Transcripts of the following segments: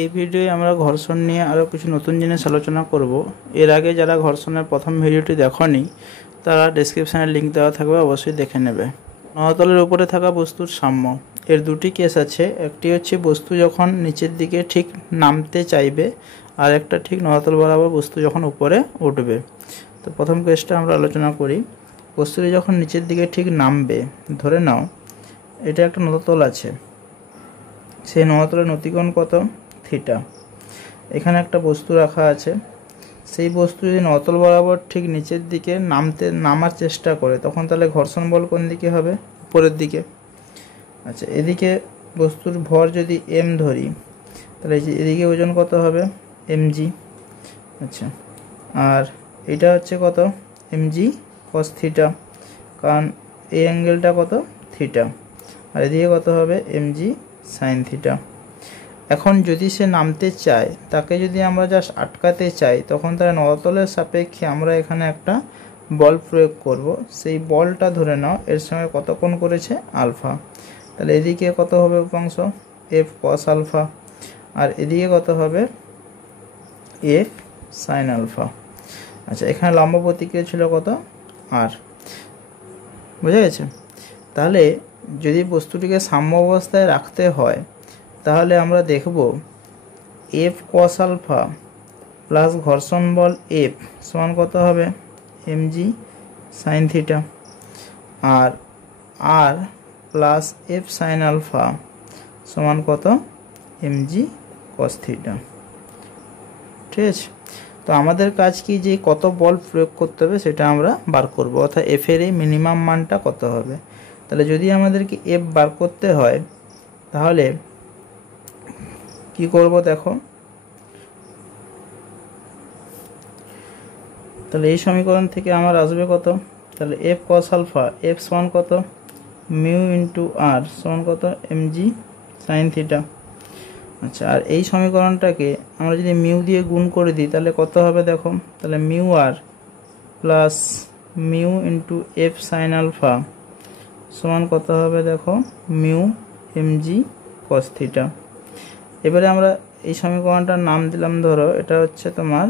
এই ভিডিওয়ে আমরা ঘর্ষণ নিয়ে আরও কিছু নতুন জিনিস আলোচনা করব। এর আগে যারা ঘর্ষণের প্রথম ভিডিওটি দেখনি তারা ডেসক্রিপশানে লিঙ্ক দেওয়া থাকবে, অবশ্যই দেখে নেবে। নলাতলের উপরে থাকা বস্তুর সাম্য, এর দুটি কেস আছে। একটি হচ্ছে বস্তু যখন নিচের দিকে ঠিক নামতে চাইবে, আর একটা ঠিক নলাতল বরাবর বস্তু যখন উপরে উঠবে। তো প্রথম কেসটা আমরা আলোচনা করি। বস্তুটি যখন নিচের দিকে ঠিক নামবে, ধরে নাও এটা একটা নলাতল আছে, সেই নলাতলের নতিকোণ কত? থিটা। এখানে একটা বস্তু রাখা আছে, সেই বস্তু যদি নলাতল বরাবর ঠিক নিচের দিকে নামার চেষ্টা করে, তখন তাহলে ঘর্ষণ বল কোন দিকে হবে? উপরের দিকে। আচ্ছা, এদিকে বস্তুর ভর যদি এম ধরি, তাহলে এদিকে ওজন কত হবে? mg। আচ্ছা, আর এটা হচ্ছে কত? mg cos থিটা, কারণ এই অ্যাঙ্গেলটা কত? থিটা। আর এদিকে কত হবে? mg sin theta. এখন যদি সে নামতে চায়, তাকে যদি আমরা জাস্ট আটকাতে চাই, তখন তার নলাতলের সাপেক্ষে আমরা এখানে একটা বল প্রয়োগ করব। সেই বলটা ধরে নাও এর সঙ্গে কত কোণ করেছে? আলফা। তাহলে এদিকে কত হবে উপাংশ? f cos আলফা, আর এদিকে কত হবে? f sin alpha. আচ্ছা, এখানে লম্ব প্রতিক্রিয়া ছিল কত? r। বুঝা গেছে? তাহলে যদি বস্তুটিকে সাম্য অবস্থায় রাখতে হয়, তাহলে আমরা দেখব f cos আলফা প্লাস ঘর্ষণ বল F সমান কত হবে? mg sin থিটা, আর r plus f sin alpha সমান কত? mg cos theta. ঠিক আছে? তো আমাদের কাজ কি, যে কত বল প্রয়োগ করতে হবে সেটা আমরা বার করব, অর্থাৎ f এর এই মিনিমাম মানটা কত হবে। তাহলে যদি আমাদেরকে f বার করতে হয়, তাহলে কি করব দেখো। তাহলে এই সমীকরণ থেকে আমার আসবে কত? তাহলে f cos আলফা, f সমান কত? মিউ ইন্টু r সমান কত? mg sin theta. আচ্ছা, আর এই সমীকরণটাকে আমরা যদি মিউ দিয়ে গুণ করে দিই, তাহলে কত হবে দেখো। তাহলে mu r plus mu into f sin alpha সমান কত হবে দেখো? Mu mg cos theta. এবারে আমরা এই সমীকরণটার নাম দিলাম, ধরো এটা হচ্ছে তোমার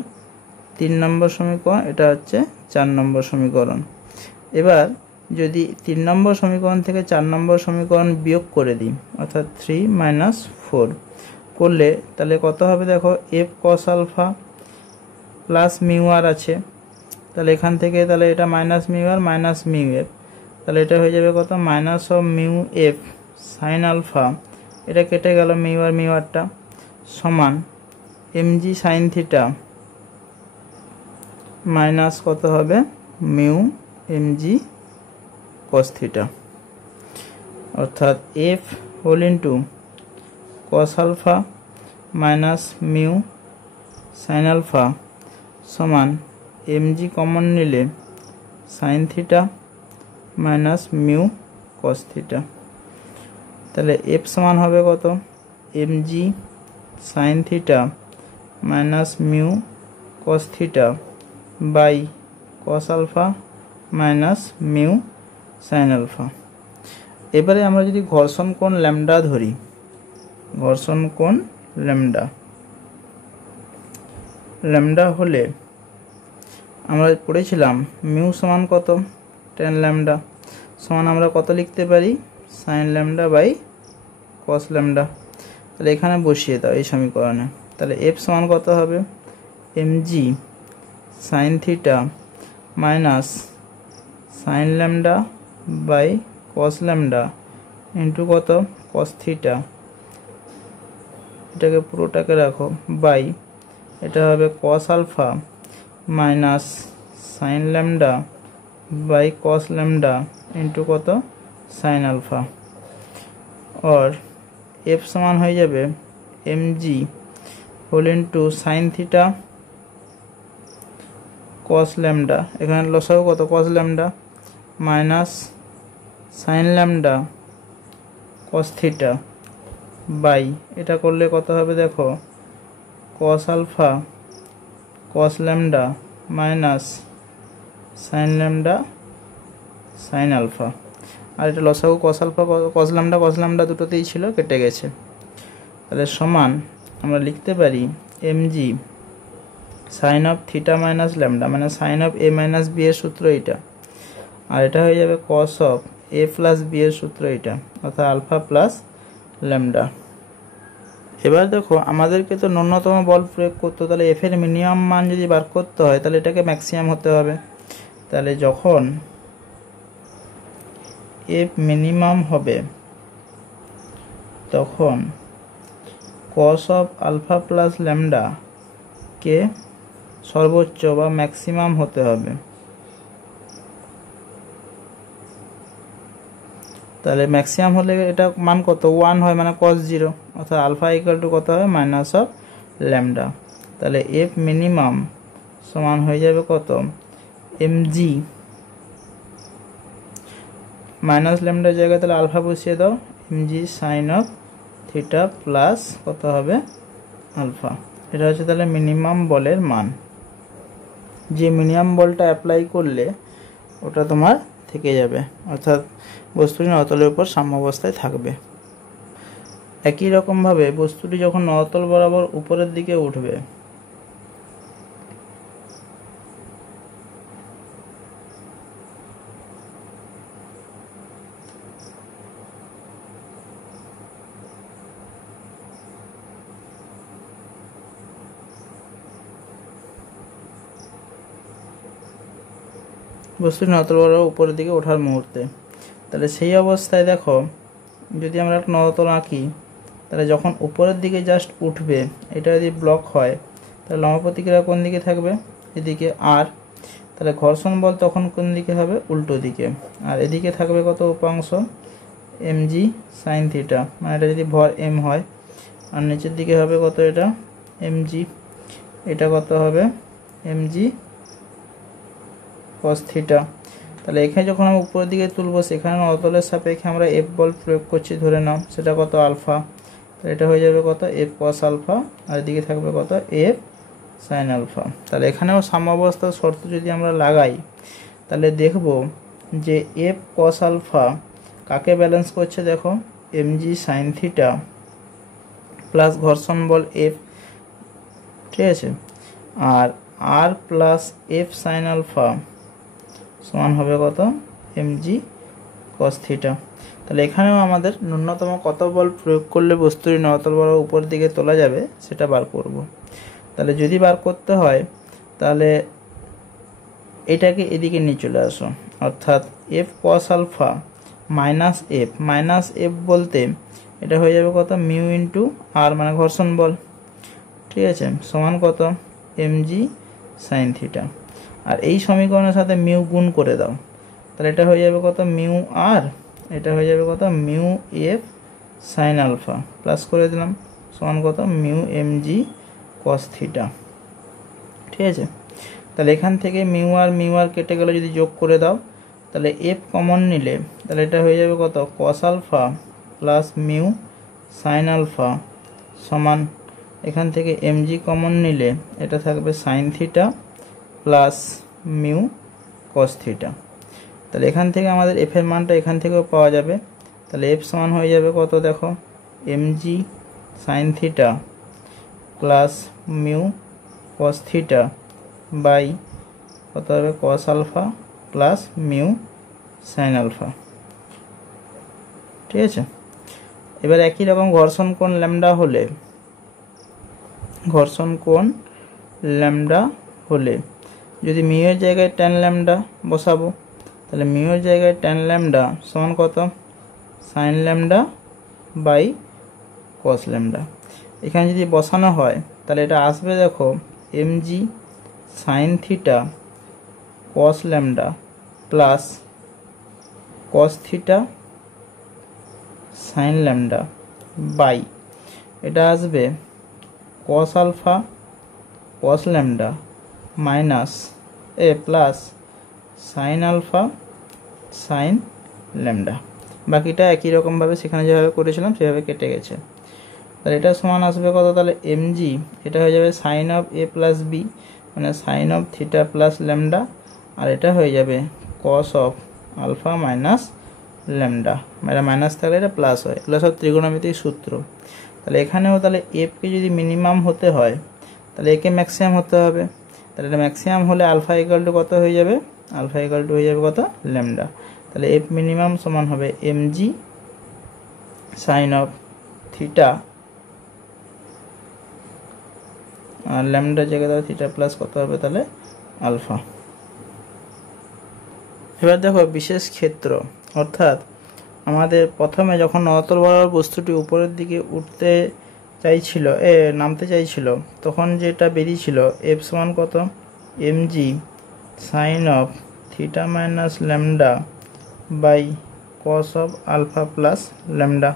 3 নম্বর সমীকরণ, এটা হচ্ছে 4 নম্বর সমীকরণ। এবার যদি 3 নম্বর সমীকরণ থেকে 4 নম্বর সমীকরণ বিয়োগ করে দিই, অর্থাৎ 3 - 4 করলে তাহলে কত হবে দেখো? f cos alpha plus mu R আছে, তাহলে এখান থেকে তাহলে এটা minus mu R minus mu R, তাহলে এটা হয়ে যাবে কত? Minus of mu F sine alpha, এটা কেটে গেল মিউ আর মিউ আরটা, সমান mg sin থিটা মাইনাস কত হবে? Mu mg cos theta. অর্থাৎ f whole into cos alpha minus mu sin alpha সমান mg কমন নিলে sin theta minus mu cos theta. তাহলে f সমান হবে কত? mg sin theta minus mu cos theta by cos alpha minus mu sin alpha. এবারে আমরা যদি ঘর্ষণ কোণ ল্যামডা ধরি, ঘর্ষণ কোণ ল্যামডা হলে আমরা পড়েছিলাম মিউ সমান কত? tan ল্যামডা সমান আমরা কত লিখতে পারি? sin lambda by cos lambda. তাহলে এখানে বসিয়ে দাও এই সমীকরণে। তাহলে f সমান কত হবে? mg sin theta minus sin lambda by cos lambda into কত? cos থিটা, এটাকে পুরোটাকে রাখো, বাই এটা হবে cos alpha minus sin lambda by cos lambda into কত? sin alpha. और f সমান হয়ে যাবে mg whole into sin theta cos lambda, এখানে লসাগু কত? cos lambda minus sin lambda cos theta by এটা করলে কত হবে দেখো? cos alpha cos lambda minus sin lambda sin alpha. আর এটা লসাগু cos আলফা cos ল্যামডা দুটোতেই ছিল, কেটে গেছে। তাহলে সমান আমরা লিখতে পারি mg sine of theta minus lambda, মানে sine of a minus b এর সূত্র এটা, আর এটা হয়ে যাবে cos of a plus b এর সূত্র এটা, অর্থাৎ আলফা প্লাস ল্যামডা। এবার দেখো আমাদেরকে তো ন্যূনতম বল প্রয়োগ করতে, তাহলে এফ এর মিনিমাম মান যদি বার করতে হয় তাহলে এটাকে ম্যাক্সিমাম হতে হবে। তাহলে যখন এফ মিনিমাম হবে তখন cos of alpha plus lambda কে সর্বোচ্চ বা ম্যাক্সিমাম হতে হবে। তাহলে ম্যাক্সিমাম হলে এটা মান কত 1 হয়, মানে cos 0, অর্থাৎ আলফা ইকুয়াল টু কত হবে মাইনাস অফ ল্যামডা। তাহলে এফ মিনিমাম সমান হয়ে যাবে কত mg মাইনাস ল্যামডার জায়গায় তাহলে আলফা বসিয়ে দাও, mg sine of theta plus কত হবে আলফা। এটা হচ্ছে তাহলে মিনিমাম বলের মান। যে মিনিমাম বলটা অ্যাপ্লাই করলে ওটা তোমার থেকে যাবে, অর্থাৎ বস্তুটি নতলের উপর সাম্যাবস্থায় থাকবে। একই রকমভাবে বস্তুটি যখন নতল বরাবর উপরের দিকে উঠবে, বস্তুটি নতল বরাবর উপরের দিকে ওঠার মুহূর্তে, তাহলে সেই অবস্থায় দেখো যদি আমরা একটা নতল আঁকি, তাহলে যখন উপরের দিকে জাস্ট উঠবে এটা যদি ব্লক হয় তাহলে লম্ব প্রতিক্রিয়া কোন দিকে থাকবে এদিকে, আর তাহলে ঘর্ষণ বল তখন কোন দিকে হবে উল্টো দিকে, আর এদিকে থাকবে কত উপাংশ mg সাইন থিটা, মানে এটা যদি ভর m হয়, আর নিচের দিকে হবে কত এটা mg, এটা কত হবে mg cos থিটা। তাহলে এখানে যখন আমরা উপরের দিকে তুলবো সেখানে নতলের সাপেক্ষে আমরা এফ বল প্রয়োগ করছি ধরে নাও, সেটা কত আলফা, তাহলে এটা হয়ে যাবে কত এফ কস আলফা, আর এদিকে থাকবে কত এফ সাইন আলফা। তাহলে এখানেও সাম্যাবস্থার শর্ত যদি আমরা লাগাই তাহলে দেখব যে এফ কস আলফা কাকে ব্যালেন্স করছে, দেখো mg সাইন থিটা প্লাস ঘর্ষণ বল এফ, ঠিক আছে, আর আর প্লাস এফ সাইন আলফা সমান হবে কত mg cos থিটা। তাহলে এখানেও আমাদের ন্যূনতম কত বল প্রয়োগ করলে বস্তুটি নতল বরাবর উপরের দিকে তোলা যাবে সেটা বার করব। তাহলে যদি বার করতে হয় তাহলে এটাকে এদিকে নিয়ে চলে আসো, অর্থাৎ F cos alpha minus F বলতে এটা হয়ে যাবে কত মিউ ইন্টু আর, মানে ঘর্ষণ বল, ঠিক আছে, সমান কত mg সাইন থিটা। আর এই সমীকরণের সাথে মিউ গুণ করে দাও, তাহলে এটা হয়ে যাবে কত মিউ আর, এটা হয়ে যাবে কত mu F sine alpha, plus করে দিলাম সমান কত মিউ mg cos থিটা, ঠিক আছে। তাহলে এখান থেকে মিউ আর কেটে গেলে যদি যোগ করে দাও তাহলে এফ কমন নিলে তাহলে এটা হয়ে যাবে কত cos alpha plus mu sine alpha সমান, এখান থেকে mg কমন নিলে এটা থাকবে sine theta plus mu cos theta. তাহলে এখান থেকে আমাদের এফ এর মানটা এখান থেকেও পাওয়া যাবে, তাহলে এফ সমান হয়ে যাবে কত দেখো mg sine theta plus mu cos theta by কত হবে cos alpha plus mu sine alpha, ঠিক আছে। এবার একই রকম ঘর্ষণ কোণ ল্যামডা হলে যদি মিউ এর জায়গায় tan ল্যামডা বসাবো, তাহলে মিউ এর জায়গায় tan ল্যামডা সমান কত sine lambda by cos lambda. এখানে যদি বসানো হয় তাহলে এটা আসবে দেখো mg sine theta cos lambda plus cos theta sine lambda by এটা আসবে cos alpha cos lambda minus A plus sine alpha sine lambda. বাকিটা একই রকমভাবে সেখানে যেভাবে করেছিলাম সেভাবে কেটে গেছে। তাহলে এটা সমান আসবে কত, তাহলে mg এটা হয়ে যাবে sine of a plus B, মানে sine of theta plus lambda, আর এটা হয়ে যাবে cos of alpha minus lambda, এটা মাইনাস থাকলে এটা প্লাস হয়, এগুলো সব ত্রিকোণমিতিক সূত্র। তাহলে এখানেও তাহলে এফকে যদি মিনিমাম হতে হয় তাহলে একে ম্যাক্সিমাম হতে হবে। তাহলে এটা ম্যাক্সিমাম হলে আলফা ইকুয়াল টু কত হয়ে যাবে, আলফা ইকুয়াল টু হয়ে যাবে কত, ল্যামডা। তাহলে এফ মিনিমাম সমান হবে এমজি সাইন অফ থিটা, আর ল্যামডার জায়গায় তাহলে থিটা প্লাস কত হবে তাহলে আলফা। এবার দেখো বিশেষ ক্ষেত্র, অর্থাৎ আমাদের প্রথমে যখন নতল বরাবর বস্তুটি উপরের দিকে উঠতে চাইছিল, নামতে চাইছিল, তখন যেটা বেরিয়েছিল এফ সমান কত, MG sine of theta minus lambda by cos of alpha plus lambda.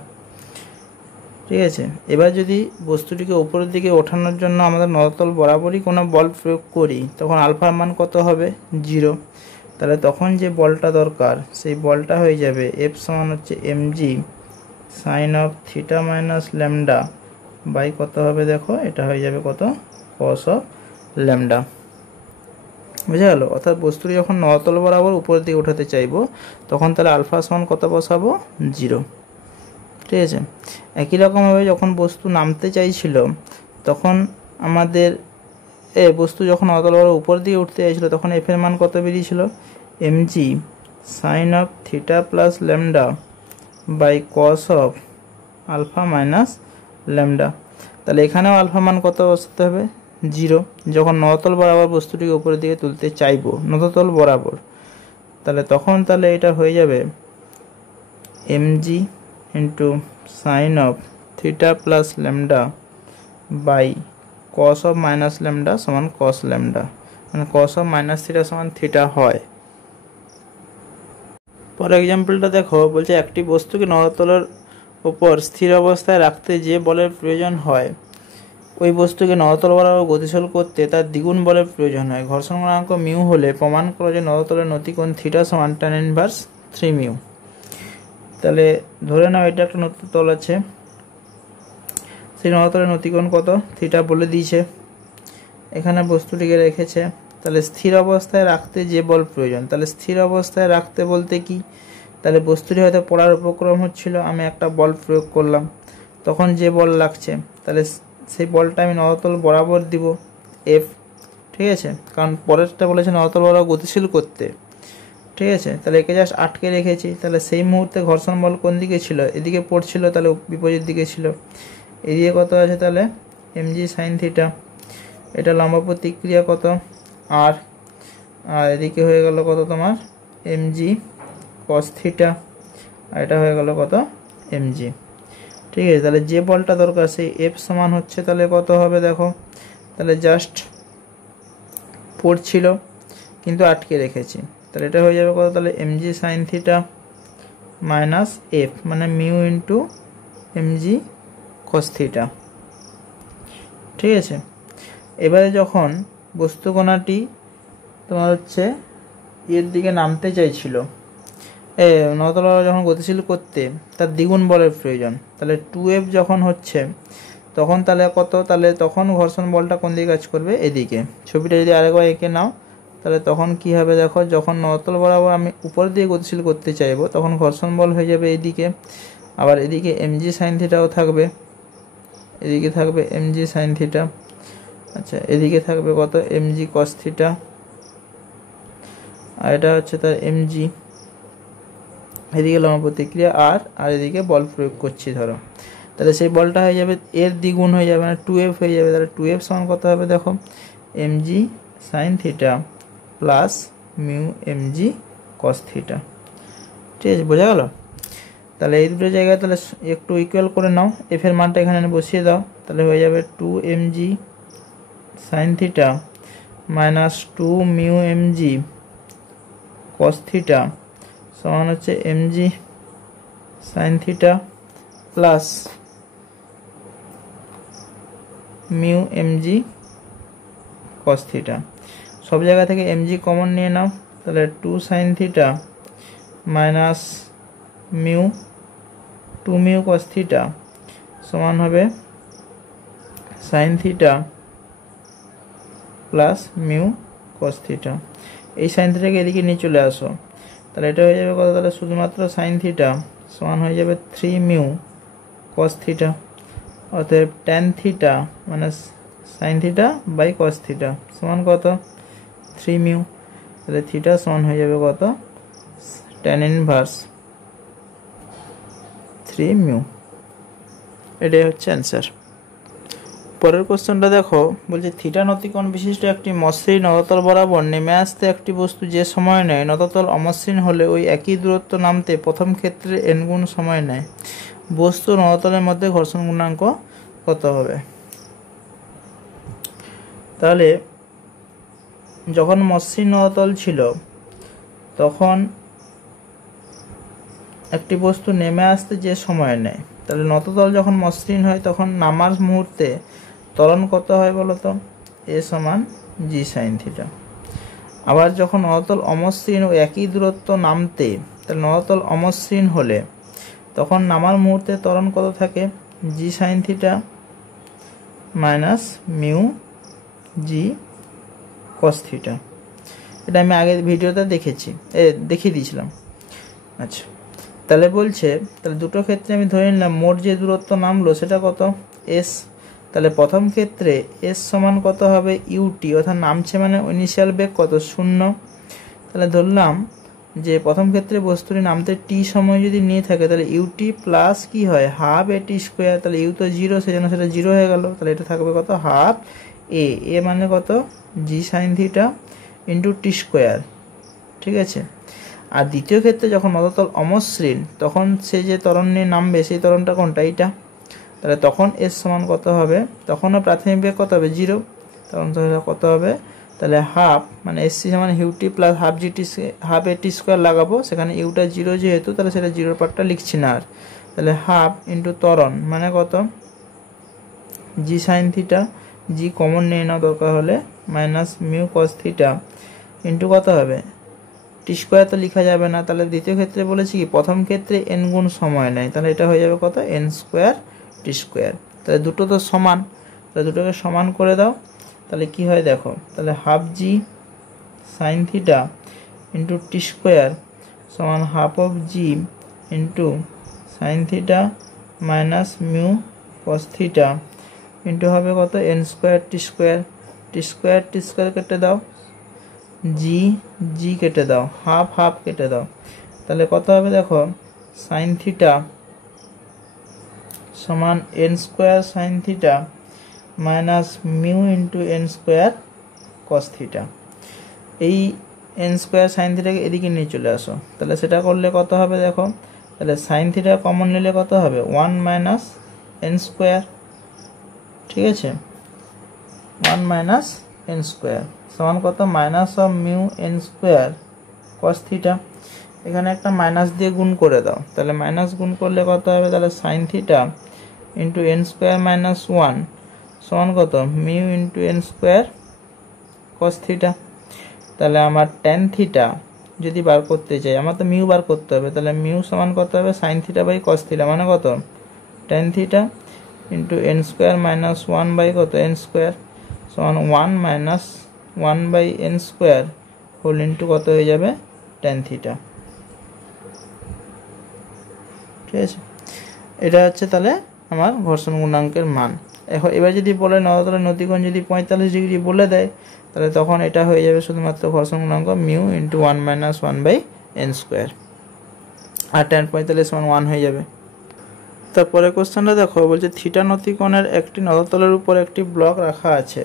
ঠিক আছে, এবার যদি বস্তুটিকে উপরের দিকে ওঠানোর জন্য আমাদের নতল বরাবরই কোনো বল প্রয়োগ করি, তখন আলফার মান কত হবে, 0। তাহলে তখন যে বলটা দরকার সেই বলটা হয়ে যাবে এফ সমান হচ্ছে MG sine of theta minus lambda by কত হবে, দেখো এটা হয়ে যাবে কত, কস অফ ল্যামডা। বুঝে গেল? অর্থাৎ বস্তুটি যখন নতল বরাবর উপরের দিকে উঠাতে চাইবো তখন তাহলে আলফা সমান কত বসাবো, 0। ঠিক আছে, একই রকমভাবে যখন বস্তু নামতে চাইছিল তখন আমাদের বস্তু যখন নতল বরাবর উপরের দিকে উঠতে চাইছিল তখন এফ এর মান কত বেরিয়েছিল, MG sine of theta plus lambda by cos of alpha minus lambda. তাহলে এখানেও আলফা মান কত বসাতে হবে, 0, যখন নতল বরাবর বস্তুটিকে উপরের দিকে তুলতে চাইবো, নতল বরাবর। তাহলে তখন তাহলে এটা হয়ে যাবে MG into sine of theta plus lambda by cos of minus lambda সমান কস ল্যামডা, মানে কস অফ মাইনাস থিটা সমান থিটা হয়। পরের এক্সাম্পলটা দেখো, বলছে একটি বস্তুকে নতলের উপর স্থির অবস্থায় রাখতে যে বলের প্রয়োজন হয় ওই বস্তুকে নতল বরাবর গতিশীল করতে তার দ্বিগুণ বলের প্রয়োজন হয়। ঘর্ষণ গুণাঙ্ক মিউ হলে প্রমাণ করো যে নতলের নতিকোণ থিটা সমান tan ইনভার্স 3 মিউ। তাহলে ধরে নাও এটা একটা নতল আছে, সেই নতলের নতিকোণ কত, থিটা বলে দিয়েছে, এখানে বস্তুটিকে রেখেছে। তাহলে স্থির অবস্থায় রাখতে যে বল প্রয়োজন, তাহলে স্থির অবস্থায় রাখতে বলতে কি, তাহলে বস্তুটি হয়তো পড়ার উপক্রম হচ্ছিল, আমি একটা বল প্রয়োগ করলাম, তখন যে বল লাগছে তাহলে সেই বলটা আমি নতল বরাবর দিব এফ। ঠিক আছে, কারণ পরেরটা বলেছে নতল বরাবর গতিশীল করতে। ঠিক আছে, তাহলে একে জাস্ট আটকে রেখেছি। তাহলে সেই মুহূর্তে ঘর্ষণ বল কোন দিকে ছিল, এদিকে পড়ছিল, তাহলে বিপরীত দিকে ছিল। এদিকে কত আছে তাহলে এমজি সাইন থিটা, এটা লম্বা প্রতিক্রিয়া কত আর এদিকে হয়ে গেল কত তোমার এমজি কস থিটা, আর এটা হয়ে গেল কত এমজি। ঠিক আছে, তাহলে যে বলটা দরকার সেই এফ সমান হচ্ছে তাহলে কত হবে, দেখো তাহলে জাস্ট পড়ছিল কিন্তু আটকে রেখেছি, তাহলে এটা হয়ে যাবে কত, তাহলে MG sine theta minus F, মানে mu into MG cos theta. ঠিক আছে, এবারে যখন বস্তুকণাটি তোমার হচ্ছে এর দিকে নামতে চাইছিল, নতল যখন গতিশীল করতে তার দ্বিগুণ বলের প্রয়োজন, তাহলে 2F যখন হচ্ছে তখন তাহলে কত, তাহলে তখন ঘর্ষণ বলটা কোন দিকে কাজ করবে, এদিকে। ছবিটা যদি আরেকবার এঁকে নাও তাহলে তখন কি হবে, দেখো যখন নতল বরাবর আমি উপর দিয়ে গতিশীল করতে চাইবো তখন ঘর্ষণ বল হয়ে যাবে এদিকে, আবার এদিকে এমজি সাইন থিটাও থাকবে, এদিকে থাকবে এমজি সাইন থিটা, আচ্ছা এদিকে থাকবে কত এমজি কস থিটা, আর এটা হচ্ছে তার এমজি, এদিকে লম্ব প্রতিক্রিয়া আর এদিকে বল প্রয়োগ করছি ধরো, তাহলে সেই বলটা হয়ে যাবে এর দ্বিগুণ হয়ে যাবে, মানে 2F হয়ে যাবে। তাহলে 2F সমান কত হবে, দেখো MG sine theta plus mu MG cos theta. ঠিক আছে, বোঝা গেল? তাহলে এই দুটো জায়গায় তাহলে একটু ইকুয়াল করে নাও, এফ এর মানটা এখানে বসিয়ে দাও, তাহলে হয়ে যাবে 2 mg sine theta minus 2 mu MG cos theta সমান হচ্ছে MG sine theta plus mu MG cos theta. সব জায়গা থেকে এমজি কমন নিয়ে নাও, তাহলে 2 sign theta minus mu 2 mu cos theta সমান হবে sine theta plus mu cos theta. এই সাইন থিটাকে এদিকে নিয়ে চলে আসো, তাহলে এটা হয়ে যাবে কত, তাহলে শুধুমাত্র সাইন থিটা সমান হয়ে যাবে 3 মিউ কস থিটা অতএব ট্যান থিটা মানে sine theta by cos theta সমান কত 3 মিউ। তাহলে থিটা সমান হয়ে যাবে কত ট্যান ইনভার্স 3 মিউ। এটাই হচ্ছে অ্যান্সার। পরের কোশ্চেনটা দেখো, বলছে থিটা নতিকোণ বিশিষ্ট একটি মসৃণ নততল বরাবর নেমে আসতে একটি বস্তু যে সময় নেয় নততল অমসৃণ হলে ওই একই দূরত্ব নামতে প্রথম ক্ষেত্রে n গুণ সময় নেয়। বস্তু নততলের মধ্যে ঘর্ষণ গুণাঙ্ক কত হবে? তাহলে যখন মসৃণ নততল ছিল তখন একটি বস্তু নেমে আসতে যে সময় নেয়, তাহলে নততল যখন মসৃণ হয় তখন নামার মুহূর্তে ত্বরণ কত হয় বলতো? এ সমান জি সাইন থিটা। আবার যখন নততল অমসৃণ ও একই দূরত্ব নামতে, তাহলে নততল অমসৃণ হলে তখন নামার মুহূর্তে ত্বরণ কত থাকে? G sine theta minus mu G cos theta. এটা আমি আগে ভিডিওতে দেখিয়ে দিয়েছিলাম। আচ্ছা, তাহলে বলছে তাহলে দুটো ক্ষেত্রে আমি ধরে নিলাম মোট যে দূরত্ব নামলো সেটা কত? এস। তাহলে প্রথম ক্ষেত্রে এস সমান কত হবে? ইউটি, অর্থাৎ নামছে মানে ইনিশিয়াল বেগ কত? 0। তাহলে ধরলাম যে প্রথম ক্ষেত্রে বস্তুটি নামতে টি সময় যদি নিয়ে থাকে তাহলে ইউটি প্লাস কি হয় হাফ এ টি স্কোয়ার। তাহলে ইউ তো 0, সেজন্য সেটা 0 হয়ে গেল। তাহলে এটা থাকবে কত? হাফ এ, এ মানে কত? জি sine theta into T square. ঠিক আছে। আর দ্বিতীয় ক্ষেত্রে যখন নততল অমসৃণ তখন সে যে ত্বরণ নিয়ে নামবে সেই ত্বরণটা কোনটা? এইটা। তাহলে তখন এস সমান কত হবে? তখনও প্রাথমিক বেগ কত হবে? 0। তখন কত হবে? তাহলে হাফ মানে এসসি সমান ইউটি প্লাস হাফ এ টি স্কোয়ার লাগাবো, সেখানে ইউটা 0 যেহেতু তাহলে সেটা 0 পার্টটা লিখছি না আর। তাহলে হাফ ইন্টু ত্বরণ মানে কত? জি সাইন থিটা, জি কমন নিয়ে নাও দরকার হলে, minus mu cos theta into কত হবে? টি স্কোয়ার তো লেখা যাবে না। তাহলে দ্বিতীয় ক্ষেত্রে বলেছি কি প্রথম ক্ষেত্রে এন গুণ সময় নেয়, তাহলে এটা হয়ে যাবে কত? N square T square. তাহলে দুটো তো সমান, তাহলে দুটোকে সমান করে দাও। তাহলে কি হয় দেখো, তাহলে half G sine theta into T square সমান half of G into sine theta minus mu cos theta into হবে কত? N square T square. T square কেটে দাও, জি জি কেটে দাও, হাফ হাফ কেটে দাও। তাহলে কত হবে দেখো, সাইন থিটা সমান N square sine theta minus mu into N square cos theta. এই এন স্কোয়ার সাইন থিটাকে এদিকে নিয়ে চলে আসো, তাহলে সেটা করলে কত হবে দেখো, তাহলে সাইন থিটা কমন নিলে কত হবে? 1 মাইনাস এন স্কোয়ার। ঠিক আছে, 1 মাইনাস এন স্কোয়ার সমান কত? Minus of mu N square cos theta. এখানে একটা মাইনাস দিয়ে গুণ করে দাও, তাহলে মাইনাস গুণ করলে কত হবে? তাহলে sign theta into N square minus 1 সমান কত? Mu into N square cos theta. তাহলে আমার ট্যান থিটা যদি বার করতে চাই, আমার তো মিউ বার করতে হবে, তাহলে মিউ সমান কত হবে? Sine theta by cos theta মানে কত? Tan theta into N square minus 1 by কত? এন স্কোয়ার সমান 1 মাইনাস 1 by N square whole into কত হয়ে যাবে? Tan theta. ঠিক আছে, এটা হচ্ছে তাহলে আমার ঘর্ষণ গুণাঙ্কের মান। এখন এবার যদি বলে নততলের নতিকোণ যদি 45 ডিগ্রি বলে দেয়, তাহলে তখন এটা হয়ে যাবে শুধুমাত্র ঘর্ষণ গুণাঙ্ক মিউ ইন্টু 1 মাইনাস 1 বাই এন স্কোয়ার, আর ট্যান 45 সমান 1 হয়ে যাবে। তারপরে কোশ্চেনটা দেখো, বলছে থিটা নতিকোণের একটি নততলের উপর একটি ব্লক রাখা আছে।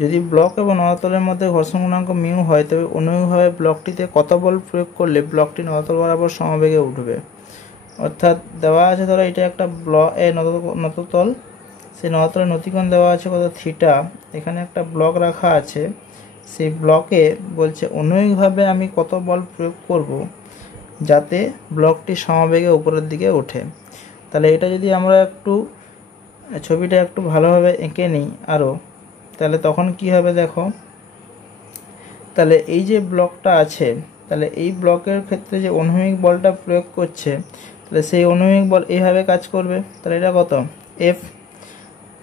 যদি ব্লক এবং নততলের মধ্যে ঘর্ষণ গুণাঙ্ক মিউ হয়, তবে অনুরূপভাবে ব্লকটিতে কত বল প্রয়োগ করলে ব্লকটি নততল বরাবর সমবেগে উঠবে। অর্থাৎ দেওয়া আছে ধরো এটা একটা নততল, সেই নততলের নতিকোণ দেওয়া আছে কত? থিটা। এখানে একটা ব্লক রাখা আছে, সেই ব্লকে বলছে অনুরূপভাবে আমি কত বল প্রয়োগ করব যাতে ব্লকটি সমবেগে উপরের দিকে ওঠে। তাহলে এটা যদি আমরা একটু ছবিটা একটু ভালোভাবে এঁকে নিই আরও, তাহলে তখন কি হবে দেখো, তাহলে এই যে ব্লকটা আছে, তাহলে এই ব্লকের ক্ষেত্রে যে অনুভূমিক বলটা প্রয়োগ করছে, তাহলে সেই অনুভূমিক বল এইভাবে কাজ করবে। তাহলে এটা কত? এফ।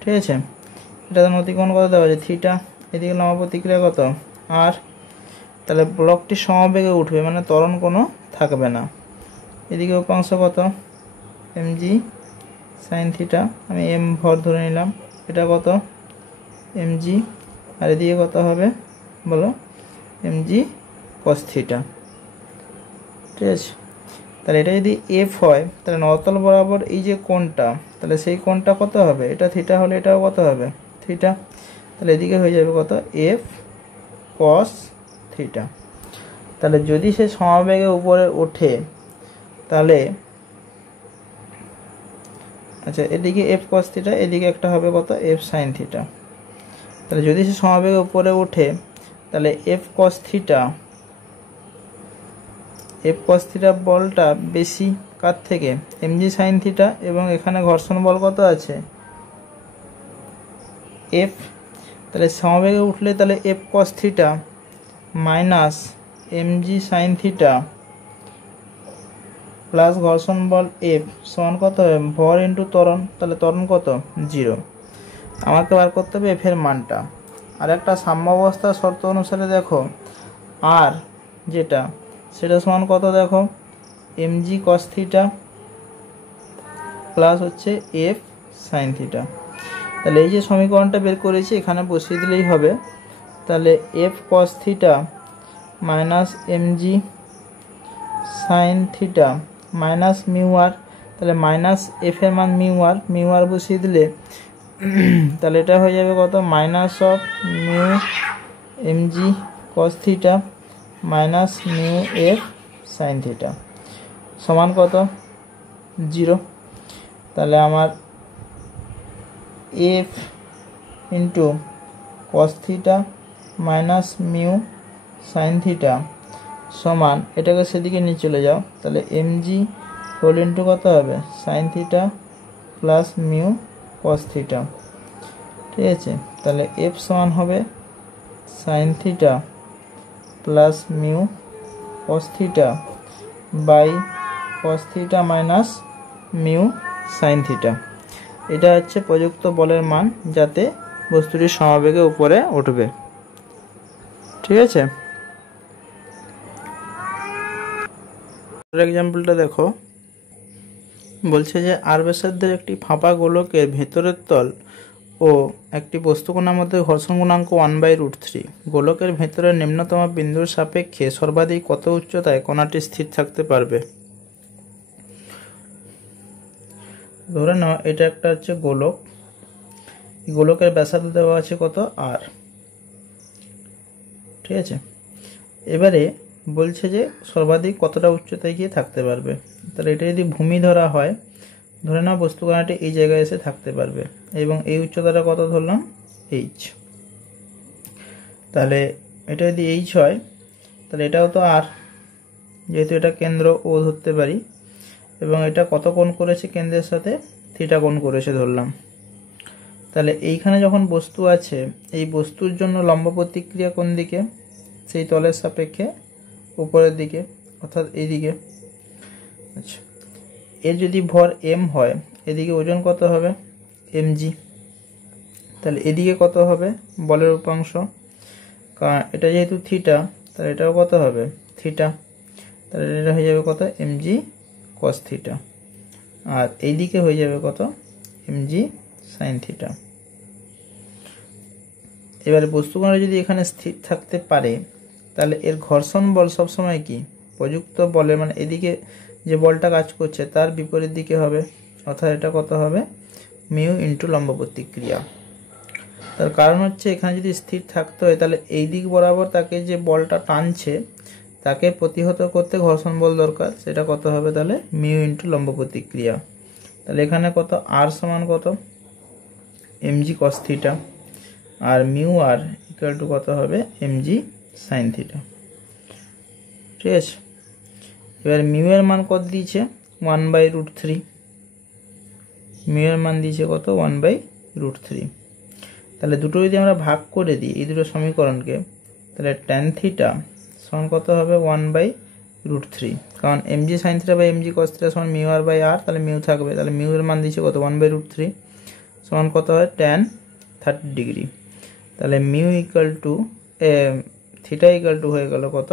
ঠিক আছে, এটা নতিকোণ কত দেওয়া আছে? থিটা। এদিকে লম্ব প্রতিক্রিয়া কত? আর। তাহলে ব্লকটি সমবেগে উঠবে মানে ত্বরণ কোনো থাকবে না। এদিকে উপাংশ কত? এমজি সাইন থিটা, আমি এম ভর ধরে নিলাম, এটা কত mg, আর এদিকে কত হবে বলো mg cos থিটা। ঠিক আছে, তাহলে এটা যদি এফ হয় তাহলে নতল বরাবর এই যে কোণটা, তাহলে সেই কোণটা কত হবে, এটা থিটা হলে এটাও কত হবে থিটা, তাহলে এদিকে হয়ে যাবে কত এফ cos থিটা। তাহলে যদি সে সমবেগে উপরে ওঠে তাহলে আচ্ছা এদিকে এফ cos থিটা, এদিকে একটা হবে কত এফ sin থিটা। তাহলে যদি সে সমবেগে উপরে ওঠে তাহলে এফ cos থিটা বলটা বেশি কার থেকে, mg sin থিটা, এবং এখানে ঘর্ষণ বল কত আছে এফ। তাহলে সমবেগে উঠলে তাহলে F cos theta minus mg sin theta plus ঘর্ষণ বল এফ সমান কত হবে ভর ইন্টু ত্বরণ, তাহলে ত্বরণ কত 0। আমাকে বার করতে হবে এফ এর মানটা। আর একটা সাম্যাবস্থার শর্ত অনুসারে দেখো আর যেটা সেটা সমান কত দেখো mg cos থিটা প্লাস হচ্ছে এফ sin থিটা। তাহলে এই যে সমীকরণটা বের করেছি এখানে বসিয়ে দিলেই হবে। তাহলে F cos theta minus mg sin theta minus mu R, তাহলে মাইনাস এফ এর মান মিউ আর বসিয়ে দিলে তাহলে এটা হয়ে যাবে কত minus of mu mg cos theta minus mu F sin theta সমান কত 0। তাহলে আমার F into cos theta minus mu sin theta সমান, এটাকে সেদিকে নিয়ে চলে যাও, তাহলে mg হোল ইন্টু কত হবে sin theta plus mu cos theta. ঠিক আছে, তাহলে f সমান হবে sin theta plus mu cos theta by cos theta minus mu sin theta. এটা হচ্ছে প্রযুক্ত বলের মান যাতে বস্তুটি সমবেগে উপরে উঠবে। ঠিক আছে, এক্সাম্পলটা দেখো, বলছে যে আর ব্যাসার্ধের একটি ফাঁপা গোলকের ভেতরের তল ও একটি বস্তুকণার মধ্যে ঘর্ষণ গুণাঙ্ক 1/√3। গোলকের ভেতরের নিম্নতম বিন্দুর সাপেক্ষে সর্বাধিক কত উচ্চতায় কণাটি স্থির থাকতে পারবে। ধরে নাও এটা একটা হচ্ছে গোলক, গোলকের ব্যাসার্ধ দেওয়া আছে কত আর। ঠিক আছে, এবারে বলছে যে সর্বাধিক কতটা উচ্চতায় গিয়ে থাকতে পারবে। তাহলে এটা যদি ভূমি ধরা হয়, ধরে নাও বস্তুকণাটি এই জায়গায় এসে থাকতে পারবে এবং এই উচ্চতাটা কত ধরলাম এইচ। তাহলে এটা যদি এইচ হয় তাহলে এটাও তো আর, যেহেতু এটা কেন্দ্র ও ধরতে পারি, এবং এটা কত কোণ করেছে কেন্দ্রের সাথে থিটা কোণ করেছে ধরলাম। তাহলে এইখানে যখন বস্তু আছে এই বস্তুর জন্য লম্ব প্রতিক্রিয়া কোন দিকে, সেই তলের সাপেক্ষে উপরের দিকে অর্থাৎ এইদিকে। আচ্ছা, এর যদি ভর এম হয় এদিকে ওজন কত হবে mg, তাহলে এদিকে কত হবে বলের উপাংশ, কারণ এটা যেহেতু থিটা তাহলে এটাও কত হবে থিটা, তাহলে এটা হয়ে যাবে কত mg cos থিটা, আর এইদিকে হয়ে যাবে কত mg sin থিটা। এবারে বস্তুকণা যদি এখানে স্থির থাকতে পারে তাহলে এর ঘর্ষণ বল সবসময় কি প্রযুক্ত বলের, মানে এদিকে যে বলটা কাজ করছে তার বিপরীত দিকে হবে, অর্থাৎ এটা কত হবে মিউ ইন্টু লম্ব প্রতিক্রিয়া। তার কারণ হচ্ছে এখানে যদি স্থির থাকতে হয় তাহলে এই দিক বরাবর তাকে যে বলটা টানছে তাকে প্রতিহত করতে ঘর্ষণ বল দরকার, সেটা কত হবে তাহলে মিউ ইন্টু লম্ব প্রতিক্রিয়া। তাহলে এখানে কত আর সমান কত mg cos থিটা আর মিউ আর ইকুয়াল টু কত হবে mg sin থিটা। ঠিক আছে, এবার মিউ এর মান কত দিয়েছে 1/√3, মিউ এর মান দিয়েছে কত 1/√3। তাহলে দুটো যদি আমরা ভাগ করে দিই এই দুটো সমীকরণকে, তাহলে tan থিটা সমান কত হবে 1/√3, কারণ mg sin theta by mg cos theta সমান মিউ আর বাই আর, তাহলে মিউ থাকবে, তাহলে মিউ এর মান দিয়েছে কত 1/√3 সমান কত হয় tan 30 ডিগ্রি। তাহলে mu equal to theta equal to হয়ে গেল কত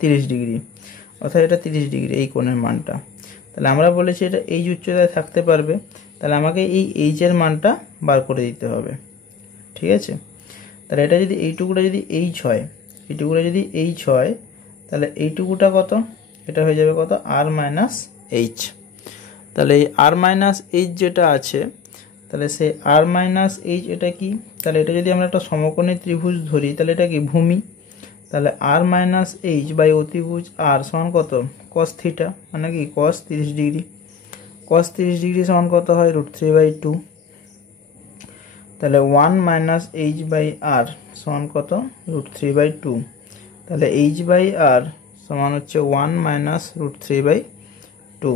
30 ডিগ্রি, অর্থাৎ এটা 30 ডিগ্রি এই কোণের মানটা। তাহলে আমরা বলেছি এটা এইচ উচ্চতায় থাকতে পারবে, তাহলে আমাকে এই এইচের মানটা বার করে দিতে হবে। ঠিক আছে, তাহলে এটা যদি এইটুকুটা যদি এইচ হয়, এইটুকুটা যদি এইচ হয়, তাহলে এইটুকুটা কত, এটা হয়ে যাবে কত, আর মাইনাস এইচ। তাহলে এই আর মাইনাস এইচ যেটা আছে, তাহলে সেই আর মাইনাস এইচ এটা কি, তাহলে এটা যদি আমরা একটা সমকোণী ত্রিভুজ ধরি, তাহলে এটা কি ভূমি। তাহলে আর মাইনাস এইচ বাই অতিভুজ আর সমান কত, কস থিটা, মানে কি কস 30 ডিগ্রি। কস 30 ডিগ্রি সমান কত হয়, √3/2। তাহলে 1 মাইনাস এইচ বাই আর সমান কত, √3/2। তাহলে এইচ বাই আর সমান হচ্ছে 1 মাইনাস √3/2।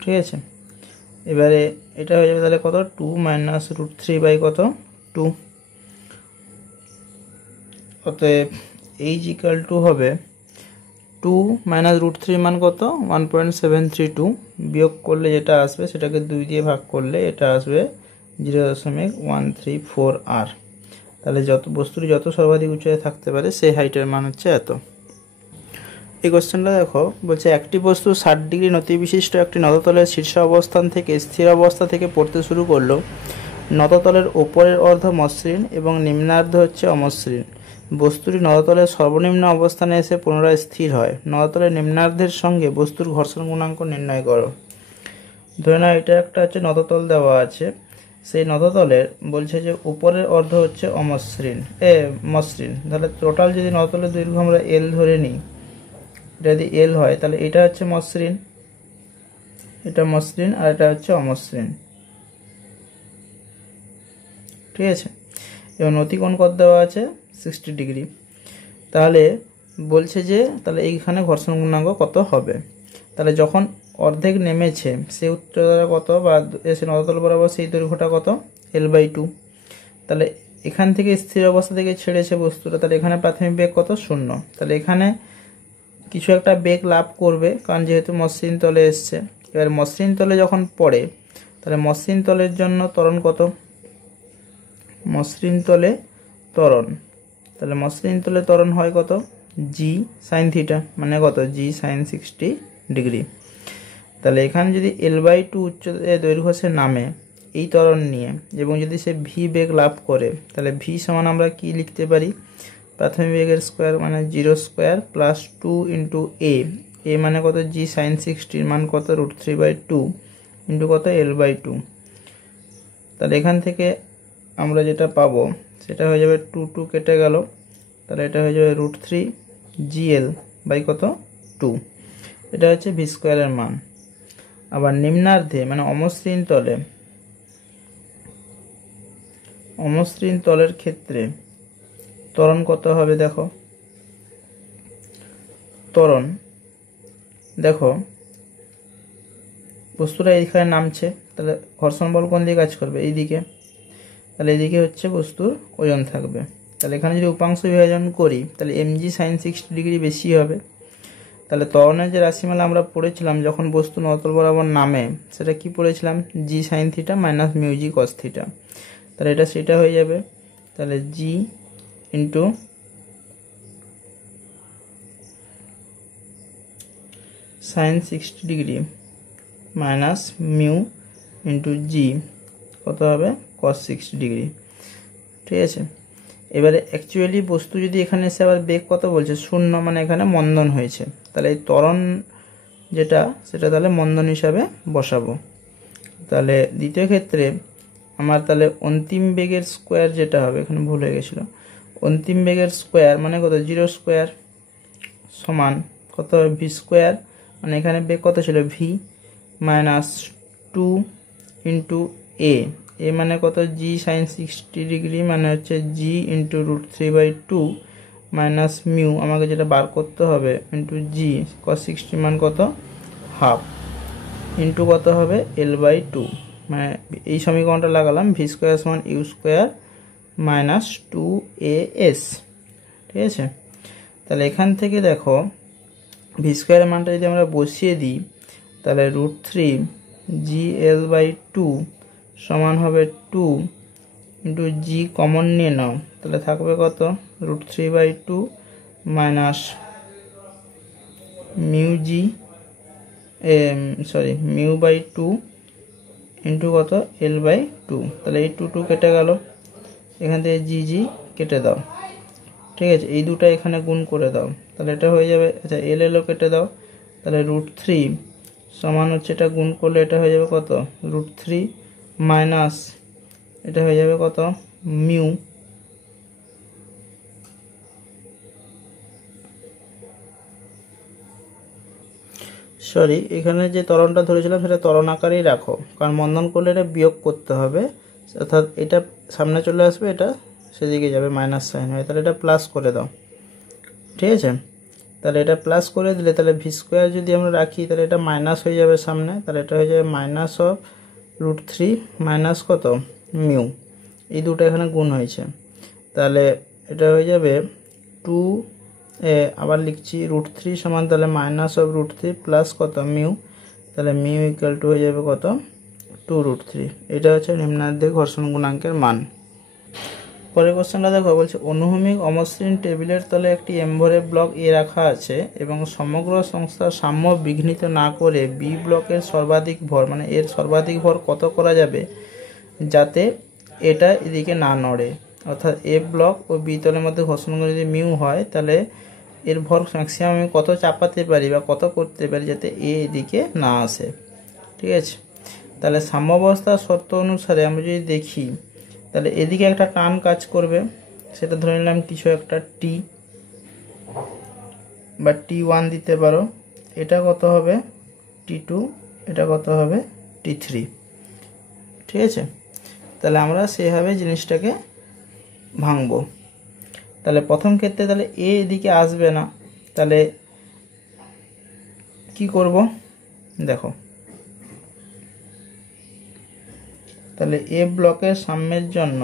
ঠিক আছে, এবারে এটা হয়ে যাবে তাহলে কত, 2 মাইনাস √3 কত, 2। অতএব এইচ ইকুয়াল টু হবে 2 মাইনাস √3 মান কত, 1.732, বিয়োগ করলে যেটা আসবে সেটাকে 2 দিয়ে ভাগ করলে এটা আসবে 0.134 আর। তাহলে যত বস্তুটি যত সর্বাধিক উচ্চতায় থাকতে পারে সেই হাইটের মান হচ্ছে এত। এই কোশ্চেনটা দেখো, বলছে একটি বস্তু 60 ডিগ্রি নতি বিশিষ্ট একটি নততলের শীর্ষ অবস্থান থেকে স্থির অবস্থা থেকে পড়তে শুরু করলো। নততলের ওপরের অর্ধ মসৃণ এবং নিম্নার্ধ হচ্ছে অমসৃণ। বস্তুটি নততলের সর্বনিম্ন অবস্থানে এসে পুনরায় স্থির হয়। নততলের নিম্নার্ধের সঙ্গে বস্তুর ঘর্ষণ গুণাঙ্ক নির্ণয় করো। ধরে নাও এটা একটা হচ্ছে নততল দেওয়া আছে, সেই নততলের বলছে যে উপরের অর্ধ হচ্ছে অমসৃণ মসৃণ। তাহলে টোটাল যদি নততলের দৈর্ঘ্য আমরা এল ধরে নিই, যদি এল হয় তাহলে এটা হচ্ছে মসৃণ, এটা মসৃণ আর এটা হচ্ছে অমসৃণ। ঠিক আছে, এবং নতিকোণ কত দেওয়া আছে, 60 ডিগ্রি। তাহলে বলছে যে তাহলে এইখানে ঘর্ষণ গুণাঙ্ক কত হবে। তাহলে যখন অর্ধেক নেমেছে সেই উচ্চতা কত, বা এসে নততল বরাবর সেই দৈর্ঘ্যটা কত, L/2। তাহলে এখান থেকে স্থির অবস্থা থেকে ছেড়েছে বস্তুটা, তাহলে এখানে প্রাথমিক বেগ কত, 0। তাহলে এখানে কিছু একটা বেগ লাভ করবে, কারণ যেহেতু মসৃণ তলে এসছে। এবার মসৃণ তলে যখন পড়ে, তাহলে মসৃণ তলের জন্য ত্বরণ কত, মসৃণ তলে ত্বরণ, তাহলে মসৃণ তলে ত্বরণ হয় কত, জি সাইন থিটা, মানে কত, জি সাইন 60 ডিগ্রি। তাহলে এখানে যদি L/2 উচ্চতায় দৈর্ঘ্য সে নামে এই ত্বরণ নিয়ে, এবং যদি সে ভি বেগ লাভ করে, তাহলে ভি সমান আমরা কি লিখতে পারি, প্রাথমিক বেগের স্কোয়ার মানে 0² প্লাস 2 ইন্টু এ মানে কত, জি সাইন 60 মান কত, √3/2 ইন্টু কত, L/2। তাহলে এখান থেকে আমরা যেটা পাবো সেটা হয়ে যাবে 2 2 কেটে গেল, তাহলে এটা হয়ে যাবে √3 GL বাই কত, 2। এটা হচ্ছে ভি স্কোয়ারের মান। আবার নিম্নার্ধে মানে অমসৃণ তলে, অমসৃণ তলের ক্ষেত্রে ত্বরণ কত হবে, দেখো ত্বরণ, দেখো বস্তুটা এইখানে নামছে, তাহলে ঘর্ষণ বল কোন দিকে কাজ করবে, এইদিকে। তাহলে এইদিকে হচ্ছে বস্তুর ওজন থাকবে। তাহলে এখানে যদি উপাংশ বিভাজন করি, তাহলে mg সাইন 60 ডিগ্রি বেশি হবে। তাহলে ত্বরণের যে রাশিমালা আমরা পড়েছিলাম যখন বস্তু নতল বরাবর নামে, সেটা কি পড়েছিলাম, G sine theta minus mu G cos theta. তাহলে এটা সেটা হয়ে যাবে, তাহলে G into sine 60 degree minus mu into G কত হবে, কস 60 ডিগ্রি। ঠিক আছে, এবারে অ্যাকচুয়ালি বস্তু যদি এখানে এসে আবার বেগ কত বলছে, 0, মানে এখানে মন্দন হয়েছে। তাহলে এই ত্বরণ যেটা সেটা তাহলে মন্দন হিসাবে বসাবো। তাহলে দ্বিতীয় ক্ষেত্রে আমার তাহলে অন্তিম বেগের স্কোয়ার যেটা হবে, এখানে ভুল হয়ে গেছিলো, অন্তিম বেগের স্কোয়ার মানে কত, 0² সমান কত হবে, ভি স্কোয়ার, মানে এখানে বেগ কত ছিল, ভি মাইনাস 2 ইন্টু এ মানে কত, জি সাইন 60 ডিগ্রি, মানে হচ্ছে জি ইন্টু √3/2 মাইনাস মিউ, আমাকে যেটা বার করতে হবে, ইন্টু জি কস 60 মান কত, হাফ, ইন্টু কত হবে, L/2। মানে এই সমীকরণটা লাগালাম, ভি স্কোয়ার সমান ইউ স্কোয়ার মাইনাস 2as। ঠিক আছে, তাহলে এখান থেকে দেখো ভি স্কোয়ারের মানটা যদি আমরা বসিয়ে দিই, তাহলে √3 GL/2 সমান হবে 2 ইন্টু জি কমন নিয়ে নাও, তাহলে থাকবে কত, √3/2 minus mu G mu by 2 into কত এল বাই 2, তাহলে এই 2 কেটে গেল, এখান থেকে জি কেটে দাও, ঠিক আছে, এই দুটো এখানে গুণ করে দাও, তাহলে এটা হয়ে যাবে। আচ্ছা এলও কেটে দাও, তাহলে √3 সমান হচ্ছে এটা গুণ করলে এটা হয়ে যাবে কত √3 মাইনাস এটা হয়ে যাবে কত মিউ, এখানে যে ত্বরণটা ধরেছিলাম সেটা ত্বরণ আকারেই রাখো, কারণ বন্ধন করলে এটা বিয়োগ করতে হবে, অর্থাৎ এটা সামনে চলে আসবে, এটা সেদিকে যাবে, মাইনাস সাইন হয়, তাহলে এটা প্লাস করে দাও, ঠিক আছে। তাহলে এটা প্লাস করে দিলে তাহলে ভি স্কোয়ার যদি আমরা রাখি তাহলে এটা মাইনাস হয়ে যাবে সামনে, তাহলে এটা হয়ে যাবে মাইনাস অফ √3 মাইনাস কত মিউ, এই দুটো এখানে গুণ হয়েছে, তাহলে এটা হয়ে যাবে 2 আবার লিখছি √3 সমান তাহলে মাইনাস অফ √3 প্লাস কত মিউ, তাহলে মিউ ইকুয়াল টু হয়ে যাবে কত 2√3। এটা হচ্ছে নিম্নার্ধে ঘর্ষণ গুণাঙ্কের মান। পরের কোশ্চেনটা দেখো, বলছে অনুভূমিক অমসৃণ টেবিলের তলে একটি এমভরে ব্লক এ রাখা আছে এবং সমগ্র সংস্থার সাম্য বিঘ্নিত না করে বি ব্লকের সর্বাধিক ভর, মানে এর সর্বাধিক ভর কত করা যাবে যাতে এটা এদিকে না নড়ে, অর্থাৎ এ ব্লক ও বি তলের মধ্যে ঘর্ষণ যদি মিউ হয় তাহলে এর ভর ম্যাক্সিমাম আমি কত চাপাতে পারি বা কত করতে পারি যাতে এ এদিকে না আসে, ঠিক আছে। তাহলে সাম্যাবস্থার শর্ত অনুসারে আমরা যদি দেখি তাহলে এদিকে একটা টান কাজ করবে, সেটা ধরে নিলাম কিছু একটা টি বা T1 দিতে পারো, এটা কত হবে T2, এটা কত হবে T3, ঠিক আছে। তাহলে আমরা সেভাবে জিনিসটাকে ভাঙবো। তাহলে প্রথম ক্ষেত্রে তাহলে এ এদিকে আসবে না, তাহলে কি করব দেখো, তাহলে এ ব্লকের সাম্যের জন্য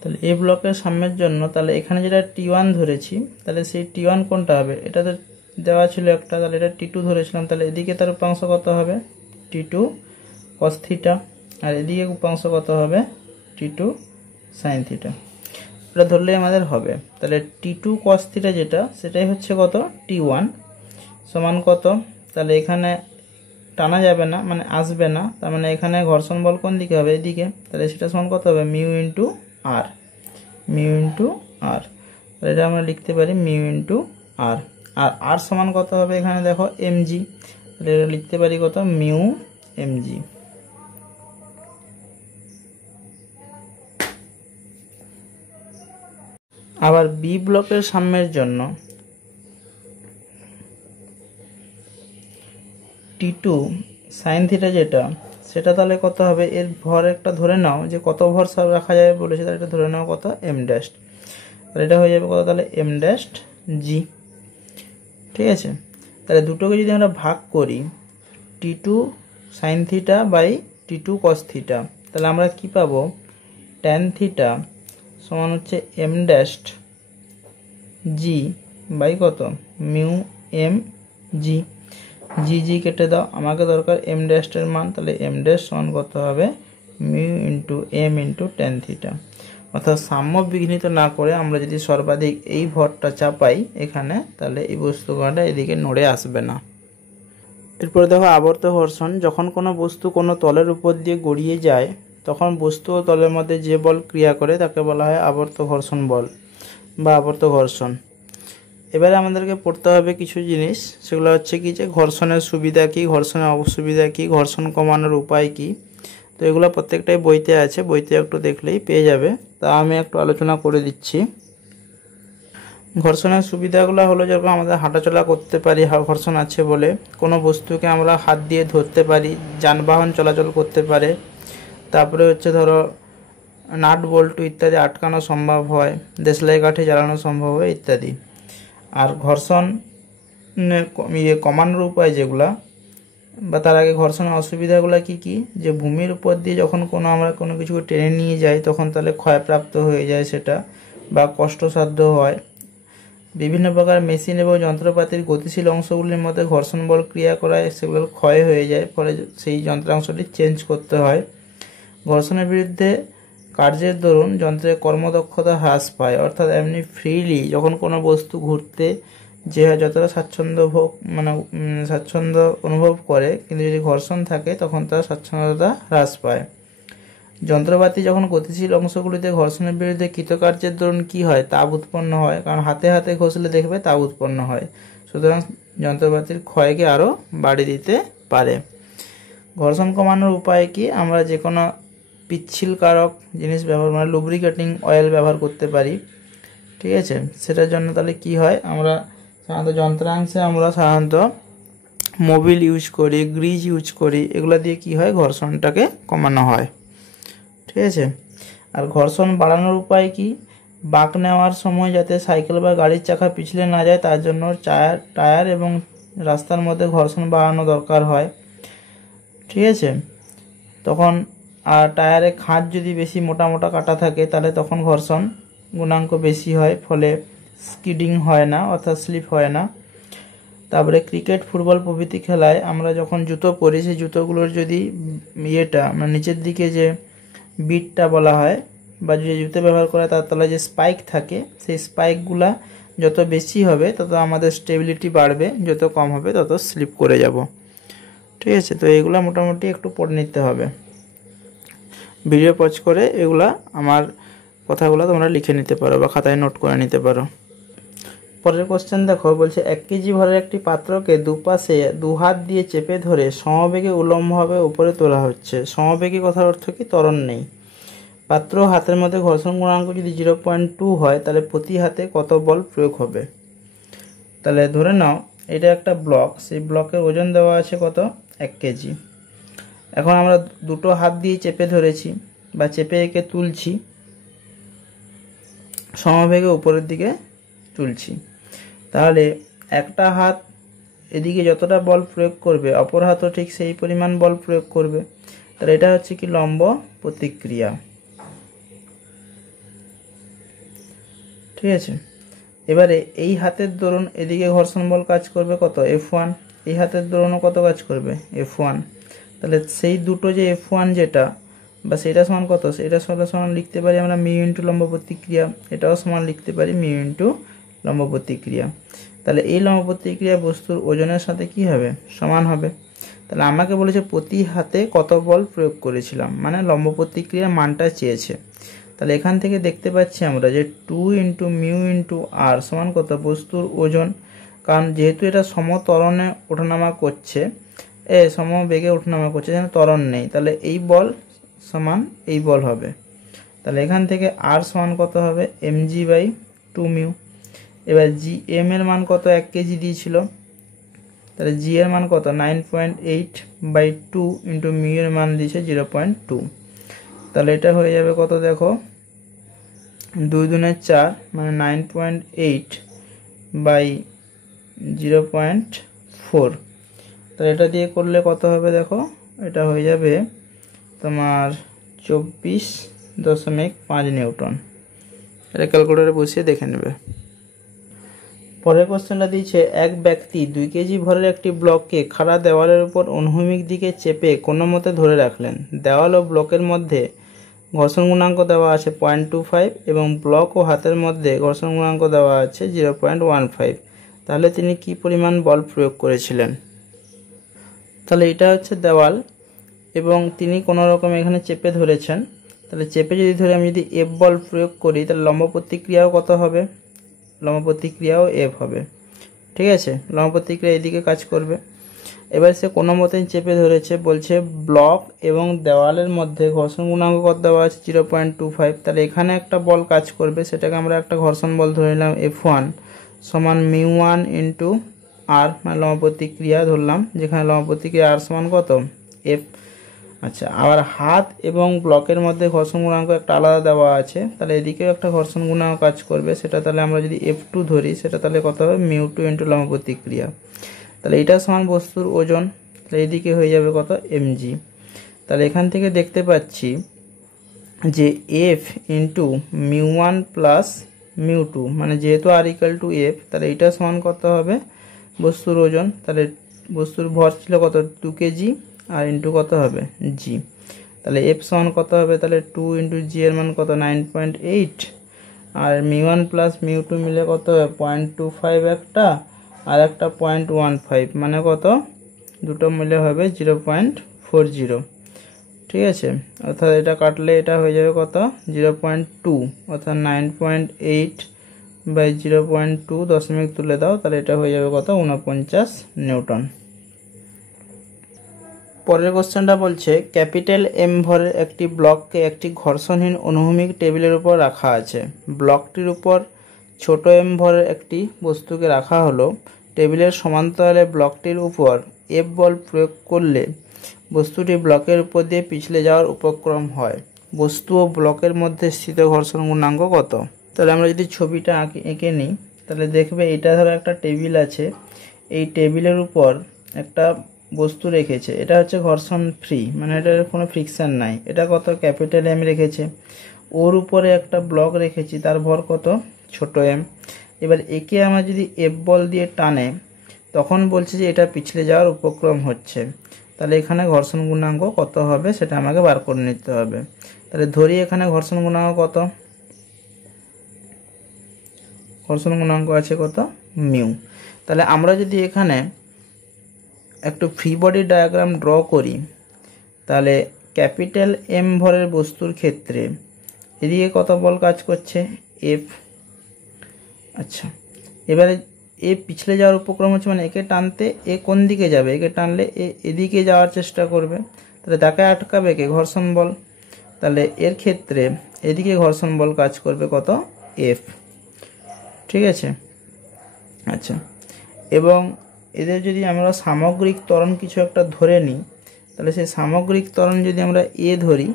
তাহলে এ ব্লকের সাম্যের জন্য তাহলে এখানে যেটা T1 ধরেছি তাহলে সেই T1 কোনটা হবে, এটাতে দেওয়া ছিল একটা, তাহলে এটা T2 ধরেছিলাম, তাহলে এদিকে তার উপাংশ কত হবে T2 cos θ, আর এদিকে উপাংশ কত হবে T2 sin θ, এটা ধরলেই আমাদের হবে। তাহলে T2 cos θ যেটা সেটাই হচ্ছে কত T1 সমান কত, তাহলে এখানে টানা যাবে না মানে আসবে না, তার মানে এখানে ঘর্ষণ বল কোন দিকে হবে এদিকে, তাহলে সেটা সমান কত হবে মিউ ইন্টু আর, মিউ ইন্টু আর, তাহলে এটা আমরা লিখতে পারি মিউ ইন্টু আর, আর আর সমান কত হবে এখানে দেখো এমজি, তাহলে এটা লিখতে পারি কত মিউ এমজি। আবার বি ব্লকের সাম্যের জন্য T2 sin θ যেটা সেটা তাহলে কত হবে, এর ভর একটা ধরে নাও যে কত ভর সব রাখা যাবে বলেছে, তাহলে এটা ধরে নাও কত এম ড্যাশ, তাহলে এটা হয়ে যাবে কত তাহলে এম ড্যাশ জি, ঠিক আছে। তাহলে দুটোকে যদি আমরা ভাগ করি T2 sin θ by T2 cos θ, তাহলে আমরা কি পাবো tan θ সমান হচ্ছে এম ড্যাশ জি বাই কত মিউ এম জি, জি জি কেটে দাও, আমাকে দরকার এম ড্যাশের মান, তাহলে এম ড্যাশ সমান কত হবে mu into M into tan theta, অর্থাৎ সাম্য বিঘ্নিত না করে আমরা যদি সর্বাধিক এই ভরটা চাপাই এখানে তাহলে এই বস্তুকণাটা এদিকে নড়ে আসবে না। এরপরে দেখো আবর্ত ঘর্ষণ, যখন কোনো বস্তু কোনো তলের উপর দিয়ে গড়িয়ে যায় তখন বস্তু ও তলের মধ্যে যে বল ক্রিয়া করে তাকে বলা হয় আবর্ত ঘর্ষণ বল বা আবর্ত ঘর্ষণ। এবারে আমাদেরকে পড়তে হবে কিছু জিনিস, সেগুলো হচ্ছে কি যে ঘর্ষণের সুবিধা কি, ঘর্ষণের অসুবিধা কি, ঘর্ষণ কমানোর উপায় কি, তো এগুলো প্রত্যেকটাই বইতে আছে, বইতে একটু দেখলেই পেয়ে যাবে, তা আমি একটু আলোচনা করে দিচ্ছি। ঘর্ষণের সুবিধাগুলো হলো যেরকম আমাদের হাঁটাচলা করতে পারি ঘর্ষণ আছে বলে, কোনো বস্তুকে আমরা হাত দিয়ে ধরতে পারি, যানবাহন চলাচল করতে পারে, তারপরে হচ্ছে ধরো নাট বল্টু ইত্যাদি আটকানো সম্ভব হয়, দেশলাই কাঠি জ্বালানো সম্ভব হয় ইত্যাদি। আর ঘর্ষণ কমানোর উপায় যেগুলা বা তার আগে ঘর্ষণের অসুবিধাগুলো কি কি, যে ভূমির উপর দিয়ে যখন আমরা কোনো কিছুকে টেনে নিয়ে যাই তখন তাহলে ক্ষয়প্রাপ্ত হয়ে যায় সেটা বা কষ্টসাধ্য হয়। বিভিন্ন প্রকার মেশিন এবং যন্ত্রপাতির গতিশীল অংশগুলির মধ্যে ঘর্ষণ বল ক্রিয়া করায় সেগুলোর ক্ষয় হয়ে যায়, ফলে সেই যন্ত্রাংশটি চেঞ্জ করতে হয়। ঘর্ষণের বিরুদ্ধে কার্যের দরুন যন্ত্রের কর্মদক্ষতা হ্রাস পায়, অর্থাৎ এমনি ফ্রিলি যখন কোনো বস্তু ঘুরতে যে যতটা স্বাচ্ছন্দ্য অনুভব করে, কিন্তু যদি ঘর্ষণ থাকে তখন তার স্বাচ্ছন্দ্যতা হ্রাস পায়। যন্ত্রপাতি যখন গতিশীল অংশগুলিতে ঘর্ষণের বিরুদ্ধে কৃতকার্যের দরুন কি হয়, তাপ উৎপন্ন হয়, কারণ হাতে হাতে ঘষলে দেখবে তাপ উৎপন্ন হয়, সুতরাং যন্ত্রপাতির ক্ষয়কে আরও বাড়িয়ে দিতে পারে। ঘর্ষণ কমানোর উপায় কি, আমরা যে কোনো পিচ্ছিলকারক জিনিস ব্যবহার লুব্রিকেটিং অয়েল ব্যবহার করতে পারি, ঠিক আছে। সেটার জন্য তাহলে কি হয়, আমরা সাধারণত যন্ত্রাংশে সাধারণত মোবিল ইউজ করি, গ্রিজ ইউজ করি, এগুলো দিয়ে কি হয়, ঘর্ষণটাকে কমানো হয়, ঠিক আছে। আর ঘর্ষণ বাড়ানোর উপায় কি, বাঁক নেওয়ার সময় যাতে সাইকেল বা গাড়ির চাকা পিছলে না যায় তার জন্য টায়ার এবং রাস্তার মধ্যে ঘর্ষণ বাড়ানো দরকার হয়, ঠিক আছে। তখন আর টায়ারে খাঁজ যদি বেশি মোটা মোটা কাটা থাকে তাহলে তখন ঘর্ষণ গুণাঙ্ক বেশি হয়, ফলে স্কিডিং হয় না, অর্থাৎ স্লিপ হয় না। তারপরে ক্রিকেট, ফুটবল প্রভৃতি খেলায় আমরা যখন জুতো পরি, সেই জুতোগুলোর যদি নিচের দিকে যে বিটটা বলা হয় বা যে জুতো ব্যবহার করা তার তলায় যে স্পাইক থাকে, সেই স্পাইকগুলা যত বেশি হবে তত আমাদের স্টেবিলিটি বাড়বে, যত কম হবে তত স্লিপ করে যাব, ঠিক আছে। তো এইগুলা মোটামুটি একটু পড়ে নিতে হবে, ভিডিও পজ করে এগুলা আমার কথাগুলো তোমরা লিখে নিতে পারো বা খাতায় নোট করে নিতে পারো। পরের কোশ্চেন দেখো, বলছে 1 কেজি ভরের একটি পাত্রকে দুপাশে 2 হাত দিয়ে চেপে ধরে সমবেগে উল্লম্বভাবে উপরে তোলা হচ্ছে। সমবেগে কথার অর্থ কি, ত্বরণ নেই। পাত্র হাতের মধ্যে ঘর্ষণ গুণাঙ্ক যদি 0.2 হয় তাহলে প্রতি হাতে কত বল প্রয়োগ হবে। তাহলে ধরে নাও এটা একটা ব্লক, সেই ব্লকের ওজন দেওয়া আছে কত, 1 কেজি। এখন আমরা দুটো হাত দিয়ে চেপে ধরেছি বা চেপে একে তুলছি, সমবেগে উপরের দিকে তুলছি। তাহলে একটা হাত এদিকে যতটা বল প্রয়োগ করবে অপর হাতও ঠিক সেই পরিমাণ বল প্রয়োগ করবে। তাহলে এটা হচ্ছে কি, লম্ব প্রতিক্রিয়া, ঠিক আছে। এবারে এই হাতের দরুন এদিকে ঘর্ষণ বল কাজ করবে কত, F1, এই হাতের দরুনও কত কাজ করবে, F1। তাহলে সেই দুটো যে F1 যেটা বা সেটা সমান কত, সেটা সমান লিখতে পারি আমরা মিউ ইন্টু লম্ব প্রতিক্রিয়া, এটাও সমান লিখতে পারি মিউ ইন্টু লম্ব প্রতিক্রিয়া। তাহলে এই লম্ব প্রতিক্রিয়া বস্তুর ওজনের সাথে কি হবে, সমান হবে। তাহলে আমাকে বলেছে প্রতি হাতে কত বল প্রয়োগ করেছিলাম, মানে লম্ব প্রতিক্রিয়ার মানটা চেয়েছে। তাহলে এখান থেকে দেখতে পাচ্ছি আমরা যে 2 ইন্টু মিউ ইন্টু আর সমান কত, বস্তুর ওজন, কারণ যেহেতু এটা সমত্বরণে ওঠানামা করছে, সমবেগে ওঠানামা করছে, যেন ত্বরণ নেই, তাহলে এই বল সমান এই বল হবে। তাহলে এখান থেকে আর সমান কত হবে, mg/2 মিউ। এবার জি এম এর মান কত, 1 কেজি দিয়েছিল, তাহলে জি এর মান কত, 9.8/2 ইন্টু মিউ এর মান দিয়েছে 0.2। তাহলে এটা হয়ে যাবে কত, দেখো 2 দুনে 4, মানে 9.8/0.4। তাহলে এটা দিয়ে করলে কত হবে, দেখো এটা হয়ে যাবে তোমার 24.5 নিউটন। এটা ক্যালকুলেটরে বসিয়ে দেখে নেবে। পরের কোশ্চেনটা দিয়েছে, এক ব্যক্তি 2 কেজি ভরের একটি ব্লককে খাড়া দেওয়ালের উপর অনুভূমিক দিকে চেপে কোনো মতে ধরে রাখলেন। দেওয়াল ও ব্লকের মধ্যে ঘর্ষণ গুণাঙ্ক দেওয়া আছে 0.25 এবং ব্লক ও হাতের মধ্যে ঘর্ষণ গুণাঙ্ক দেওয়া আছে 0.15। তাহলে তিনি কি পরিমাণ বল প্রয়োগ করেছিলেন। তাহলে এটা হচ্ছে দেওয়াল এবং তিনি কোনো রকম এখানে চেপে ধরেছেন। তাহলে চেপে যদি ধরে আমি যদি এফ বল প্রয়োগ করি তাহলে লম্ব প্রতিক্রিয়াও কত হবে, লম্ব প্রতিক্রিয়াও এফ হবে, ঠিক আছে। লম্ব প্রতিক্রিয়া এদিকে কাজ করবে। এবার সে কোনো মতে চেপে ধরেছে, বলছে ব্লক এবং দেওয়ালের মধ্যে ঘর্ষণ গুণাঙ্ক কত দেওয়া আছে 0.25। তাহলে এখানে একটা বল কাজ করবে, সেটাকে আমরা একটা ঘর্ষণ বল ধরে নিলাম F1 সমান μ1 ইন্টু আর, মানে লম্ব প্রতিক্রিয়া ধরলাম, যেখানে লম্ব প্রতিক্রিয়া আর সমান কত, এফ। আচ্ছা, আবার হাত এবং ব্লকের মধ্যে ঘর্ষণ গুণাঙ্ক একটা আলাদা দেওয়া আছে, তাহলে এদিকেও একটা ঘর্ষণ গুণাঙ্ক কাজ করবে, সেটা তাহলে আমরা যদি F2 ধরি সেটা তাহলে কত হবে, μ2 ইন্টু লম্ব প্রতিক্রিয়া। তাহলে এটা সমান বস্তুর ওজন, তাহলে এদিকে হয়ে যাবে কত, mg। তাহলে এখান থেকে দেখতে পাচ্ছি যে F ইন্টু μ1 প্লাস μ2, মানে যেহেতু আর ইকুয়াল টু এফ, তাহলে এটা সমান কত হবে, বস্তুর ওজন। তাহলে বস্তুর ভর ছিল কত, 2 কেজি, আর ইন্টু কত হবে, জি। তাহলে এফ সমান কত হবে, তাহলে 2 ইন্টু জি এর মান কত 9.8, আর মিউ1 প্লাস মিউ2 মিলে কত হবে 0.25 একটা, আর একটা 0.15, মানে কত দুটো মিলে হবে 0.40। ঠিক আছে, অর্থাৎ এটা কাটলে এটা হয়ে যাবে কত 0.2, অর্থাৎ 9.8 বাই 0.2 দশমিক তুলে দাও, তাহলে এটা হয়ে যাবে কত 49 নিউটন। পরের কোশ্চেনটা বলছে ক্যাপিটাল এম ভরের একটি ব্লককে একটি ঘর্ষণহীন অনুভূমিক টেবিলের উপর রাখা আছে। ব্লকটির উপর ছোট এম ভরের একটি বস্তুকে রাখা হলো। টেবিলের সমান্তরালে ব্লকটির উপর এফ বল প্রয়োগ করলে বস্তুটি ব্লকের উপর দিয়ে পিছলে যাওয়ার উপক্রম হয়। বস্তু ও ব্লকের মধ্যে স্থিত ঘর্ষণ গুণাঙ্ক কত? তাহলে আমরা যদি ছবিটা এঁকে নিই, তাহলে দেখবে এটা ধরো একটা টেবিল আছে, এই টেবিলের উপর একটা বস্তু রেখেছে, এটা হচ্ছে ঘর্ষণ ফ্রি, মানে এটার কোনো ফ্রিকশন নাই। এটা কত ক্যাপিটাল এম রেখেছে, ওর উপরে একটা ব্লক রেখেছি, তার ভর কত ছোট এম। এবার একে আমরা যদি এফ বল দিয়ে টানে, তখন বলছে যে এটা পিছলে যাওয়ার উপক্রম হচ্ছে, তাহলে এখানে ঘর্ষণ গুণাঙ্ক কত হবে সেটা আমাকে বার করে নিতে হবে। তাহলে ধরি এখানে ঘর্ষণ গুণাঙ্ক কত, ঘর্ষণ গুণাঙ্ক আছে কত মিউ। তাহলে আমরা যদি এখানে একটু ফ্রি বডি ডায়াগ্রাম ড্র করি, তাহলে ক্যাপিটাল এম ভরের বস্তুর ক্ষেত্রে এদিকে কত বল কাজ করছে এফ। আচ্ছা, এবারে এ পিছলে যাওয়ার উপক্রম হচ্ছে, মানে একে টানতে এ কোন দিকে যাবে, একে টানলে এদিকে যাওয়ার চেষ্টা করবে, তাহলে তাকে আটকাবে কে ঘর্ষণ বল। তাহলে এর ক্ষেত্রে এদিকে ঘর্ষণ বল কাজ করবে কত এফ। ঠিক আছে, আচ্ছা, এবং এদের যদি আমরা সামগ্রিক ত্বরণ কিছু একটা ধরে নিই, তাহলে সেই সামগ্রিক ত্বরণ যদি আমরা এ ধরে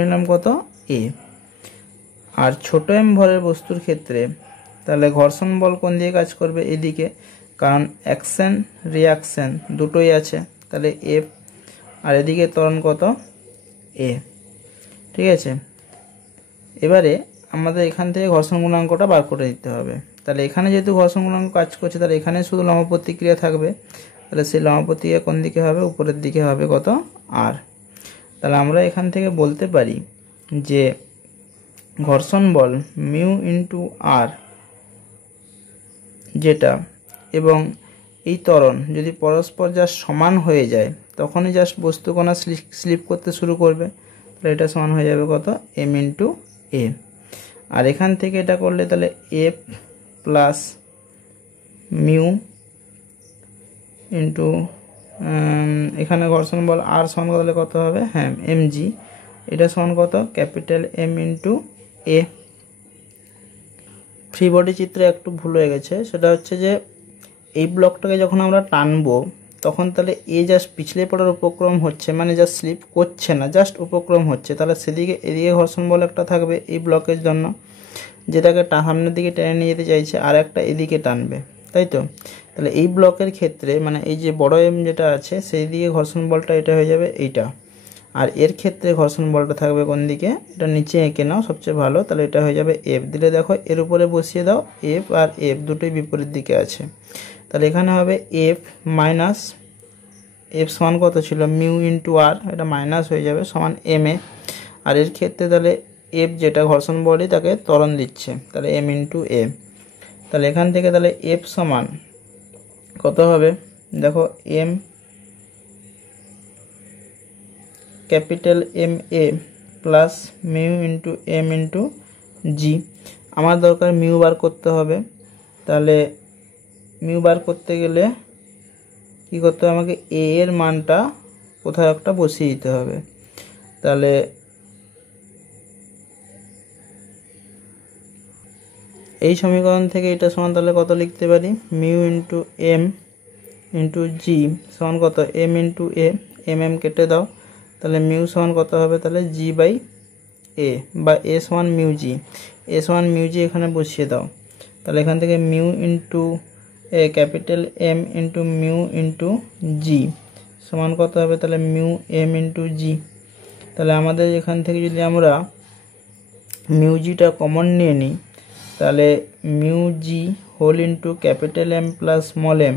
নিলাম কত এ। আর ছোট এম ভরের বস্তুর ক্ষেত্রে তাহলে ঘর্ষণ বল কোন দিকে কাজ করবে এদিকে, কারণ অ্যাকশন রিয়াকশন দুটোই আছে, তাহলে এফ, আর এদিকে ত্বরণ কত এ। ঠিক আছে, এবারে আমাদের এখান থেকে ঘর্ষণ গুণাঙ্কটা বার করে নিতে হবে। তাহলে এখানে যেহেতু ঘর্ষণ গুণাঙ্ক কাজ করছে, তাহলে এখানে শুধু লম্ব প্রতিক্রিয়া থাকবে, তাহলে সেই লম্ব প্রতিক্রিয়া কোন দিকে হবে উপরের দিকে হবে কত আর। তাহলে আমরা এখান থেকে বলতে পারি যে ঘর্ষণ বল মিউ ইন্টু আর যেটা, এবং এই ত্বরণ যদি পরস্পর জাস্ট সমান হয়ে যায়, তখনই জাস্ট বস্তুকণা স্লিপ করতে শুরু করবে, তাহলে এটা সমান হয়ে যাবে কত এম ইন্টু এ। আর এখান থেকে এটা করলে তাহলে এফ প্লাস মিউ ইন্টু এখানে ঘর্ষণ বল আর সমান করলে কত হবে, হ্যাঁ এম জি, এটা সমান কত ক্যাপিটাল এম ইন্টু এ। ফ্রি বডি চিত্রে একটু ভুল হয়ে গেছে, সেটা হচ্ছে যে এই ব্লকটাকে যখন আমরা টানবো, তখন তাহলে এ জাস্ট পিছলে পড়ার উপক্রম হচ্ছে, মানে জাস্ট স্লিপ করছে না, জাস্ট উপক্রম হচ্ছে, তাহলে সেদিকে এদিকে ঘর্ষণ বল একটা থাকবে এই ব্লকের জন্য, যেটাকে সামনের দিকে টেনে নিয়ে যেতে চাইছে, আর একটা এদিকে টানবে, তাই তো। তাহলে এই ব্লকের ক্ষেত্রে মানে এই যে বড় এম যেটা আছে সেই দিকে ঘর্ষণ বলটা এটা হয়ে যাবে এইটা, আর এর ক্ষেত্রে ঘর্ষণ বলটা থাকবে কোন দিকে, এটা নিচে এঁকে নাও সবচেয়ে ভালো, তাহলে এটা হয়ে যাবে এফ। দিলে দেখো এর উপরে বসিয়ে দাও, এফ আর এফ দুটোই বিপরীত দিকে আছে, তাহলে এখানে হবে এফ মাইনাস এফ সমান কত ছিল মিউ ইন্টু আর, এটা মাইনাস হয়ে যাবে সমান এম এ। আর এর ক্ষেত্রে তাহলে এফ যেটা ঘর্ষণ বলই তাকে ত্বরণ দিচ্ছে, তাহলে এম ইন্টু এ। তাহলে এখান থেকে তাহলে এফ সমান কত হবে, দেখো M capital M A plus mu into M into G. আমার দরকার মিউ বার করতে হবে, তাহলে মিউ বার করতে গেলে কি করতে হবে, আমাকে এ এর মানটা কোথাও একটা বসিয়ে দিতে হবে। তাহলে এই সমীকরণ থেকে এটা সমান তাহলে কত লিখতে পারি, mu into M into G সমান কত এম ইন্টু এ, এম এম কেটে দাও, তাহলে মিউ সমান কত হবে, তাহলে জি বাই এ, বা এ সমান মিউ জি, এ সমান মিউ জি এখানে বসিয়ে দাও, তাহলে এখান থেকে mu into A capital M into mu into G সমান কত হবে, তাহলে মিউ এম ইন্টু জি। তাহলে আমাদের এখান থেকে যদি আমরা মিউ জিটা কমন নিয়ে নিই, তাহলে mu G whole into capital M plus small M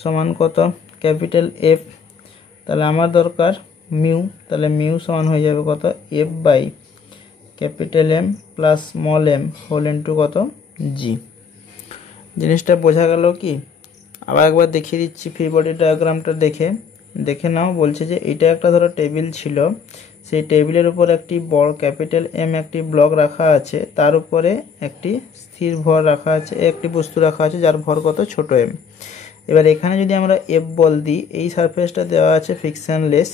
সমান কত ক্যাপিটাল এফ তাহলে আমার দরকার মিউ, তাহলে মিউ সমান হয়ে যাবে কত, F by capital M plus small M whole into কত, জি। জিনিসটা বোঝা গেল কি? আবার একবার দেখিয়ে দিচ্ছি ফ্রি বডি ডায়াগ্রামটা দেখে নাও। বলছে যে এটা একটা ধরো টেবিল ছিল, সেই টেবিলের উপর একটি বড় ক্যাপিটাল এম একটি ব্লক রাখা আছে, তার উপরে একটি স্থির ভর রাখা আছে, একটি বস্তু রাখা আছে যার ভর কত, ছোট এম। এবার এখানে যদি আমরা এফ বল দিই, এই সারফেসটা দেওয়া আছে ফ্রিকশনলেস,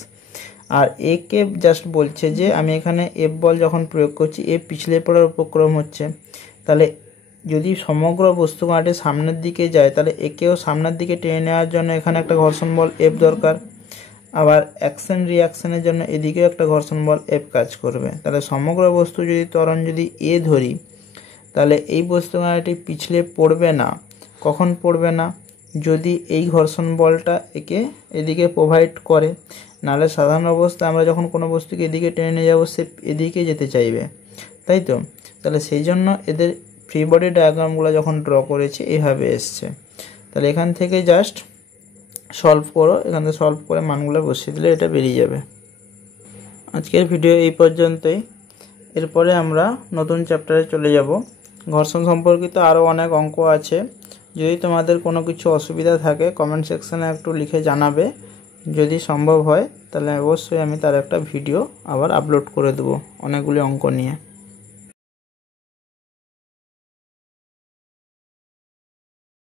আর একে জাস্ট বলছে যে আমি এখানে এফ বল যখন প্রয়োগ করছি এফ পিছলে পড়ার উপক্রম হচ্ছে, তাহলে যদি সমগ্র বস্তু কণাটি সামনের দিকে যায় তাহলে একেও সামনের দিকে টেনে নেওয়ার জন্য এখানে একটা ঘর্ষণ বল এফ দরকার, আবার অ্যাকশন রিয়াকশনের জন্য এদিকেও একটা ঘর্ষণ বল এফ কাজ করবে। তাহলে সমগ্র বস্তু যদি ত্বরণ যদি এ ধরি, তাহলে এই বস্তু কণাটি পিছলে পড়বে না। কখন পড়বে না? যদি এই ঘর্ষণ বলটা একে এদিকে প্রোভাইড করে, নাহলে সাধারণ অবস্থায় আমরা যখন কোনো বস্তুকে এদিকে টেনে নিয়ে যাবো সে এদিকে যেতে চাইবে, তাই তো? তাহলে সেই জন্য এদের ফ্রি বডি ডায়াগ্রামগুলো যখন ড্র করেছি এইভাবে এসছে। তাহলে এখান থেকে জাস্ট সলভ করো, এখান থেকে সলভ করে মানগুলো বসিয়ে দিলে এটা বেরিয়ে যাবে। আজকের ভিডিও এই পর্যন্তই। এরপরে আমরা নতুন চ্যাপ্টারে চলে যাব। ঘর্ষণ সম্পর্কিত আরও অনেক অঙ্ক আছে। যদি তোমাদের কোনো কিছু অসুবিধা থাকে কমেন্ট সেকশানে একটু লিখে জানাবে, যদি সম্ভব হয় তাহলে অবশ্যই আমি তার একটা ভিডিও আবার আপলোড করে দেবো অনেকগুলি অঙ্ক নিয়ে।